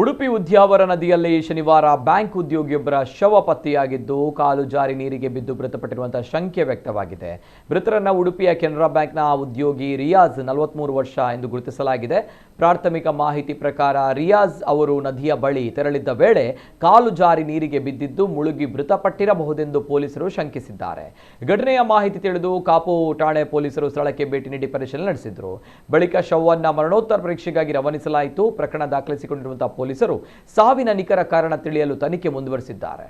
ಉಡುಪಿ ಉದ್ಯಾವರ ನದಿಯಲ್ಲಿ ಶನಿವಾರ ಬ್ಯಾಂಕ್ ಉದ್ಯೋಗಿಯೊಬ್ಬರ ಶವ ಪತ್ತೆಯಾಗಿದ್ದು ಕಾಲು ಜಾರಿ ನೀರಿಗೆ ಬಿದ್ದು ಮೃತಪಟ್ಟಿರುವಂತಹ ಶಂಕೆ ವ್ಯಕ್ತವಾಗಿದೆ. ಮೃತರನ್ನ ಉಡುಪಿಯ ಕೆನರಾ ಬ್ಯಾಂಕ್ನ ಉದ್ಯೋಗಿ ರಿಯಾಜ್ 43 ವರ್ಷ ಎಂದು ಗುರುತಿಸಲಾಗಿದೆ. ಪ್ರಾಥಮಿಕ ಮಾಹಿತಿ ಪ್ರಕಾರ ರಿಯಾಜ್ ಅವರು ನದಿಯ ಬಳಿ ತೆರಳಿದ್ದ ವೇಳೆ ಕಾಲು ಜಾರಿ ನೀರಿಗೆ ಬಿದ್ದಿದ್ದು ಮುಳುಗಿ ಮೃತಪಟ್ಟಿರಬಹುದೆಂದು ಪೊಲೀಸರು ಶಂಕಿಸಿದ್ದಾರೆ. ಘಟನೆಯ ಮಾಹಿತಿ ತಿಳಿದು ಕಾಪು ಠಾಣೆ ಪೊಲೀಸರು ಸ್ಥಳಕ್ಕೆ ಭೇಟಿ ನೀಡಿ ಪರಿಶೀಲನೆ ನಡೆಸಿದರು. ಬಳಿಕ ಶವವನ್ನು ಮರಣೋತ್ತರ ಪರೀಕ್ಷೆಗಾಗಿ ರವಾನಿಸಲಾಯಿತು. ಪ್ರಕರಣ ದಾಖಲಿಸಿಕೊಂಡಿರುವಂತಹ ಪೊಲೀಸರು ಸಾವಿನ ನಿಖರ ಕಾರಣ ತಿಳಿಯಲು ತನಿಖೆ ಮುಂದುವರಿಸಿದ್ದಾರೆ.